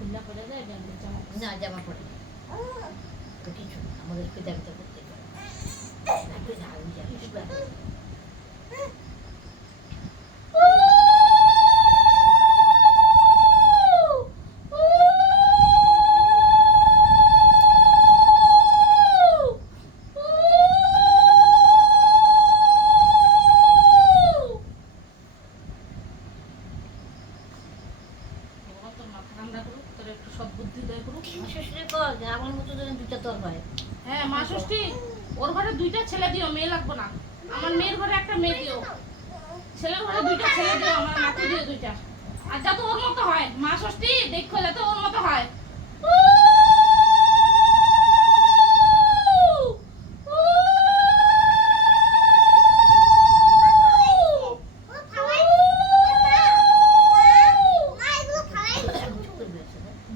খুলনা পড়ে যায় জামা না জামা পরে তো কিছু না, আমাদের পিতা পিতা করতে একটু ঝাড়ু ঝাড়ু তোর মাথা ঠান্ডা করুক, তোর একটু সব বুদ্ধি উদয় করুক। শ্বশুরে কর যে আমার মতো যেন দুটা তোর হয়। হ্যাঁ মা ষষ্ঠী, ওর ঘরে 2টা ছেলে দিও, মেয়ে লাগবো না। আমার মেয়ের ঘরে একটা মেয়ে দিও, ছেলের ঘরে 2টা ছেলে দিও, আমার নাতি দিও 2টা। আর যাতে ওর মতো হয়, মা ষষ্ঠী দেখো যাতে ওর মতো হয়।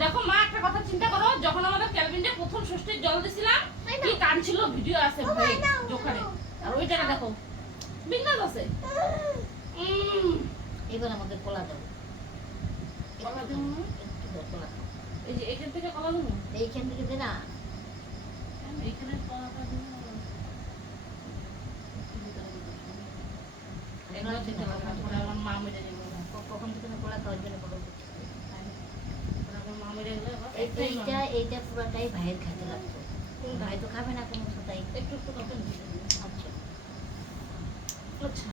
দেখো মা, একটা কথা চিন্তা করো, যখন আমাদের ক্যালভিনটা প্রথম ষষ্ঠীর জল দিছিলাম, কি কাঁদছিল, ভিডিও আছে ভাই ওখানে। আর ওইটাকে দেখো, বিন্দাস আছে। এবার আমাকে কলা দাও, কলা দেবো না? একটু দাও কলা দাও। এই যে এখান থেকে কলা দেবো, এইখান থেকে দে না। এইখানে কলাটা দেবো। একবার দিতে পারবো না, পরে আমার মা মেরে যাবে। কখন থেকে না কলা খাওয়ার জন্য কলা দিচ্ছি। পরে আমার মা মেরে গেলে আবার এইটা পুরাটাই ভাইয়ের খেতে লাগতো, ভাই তো খাবে না কোনো কোথায়। একটু একটু কথা দিতে। আচ্ছা আচ্ছা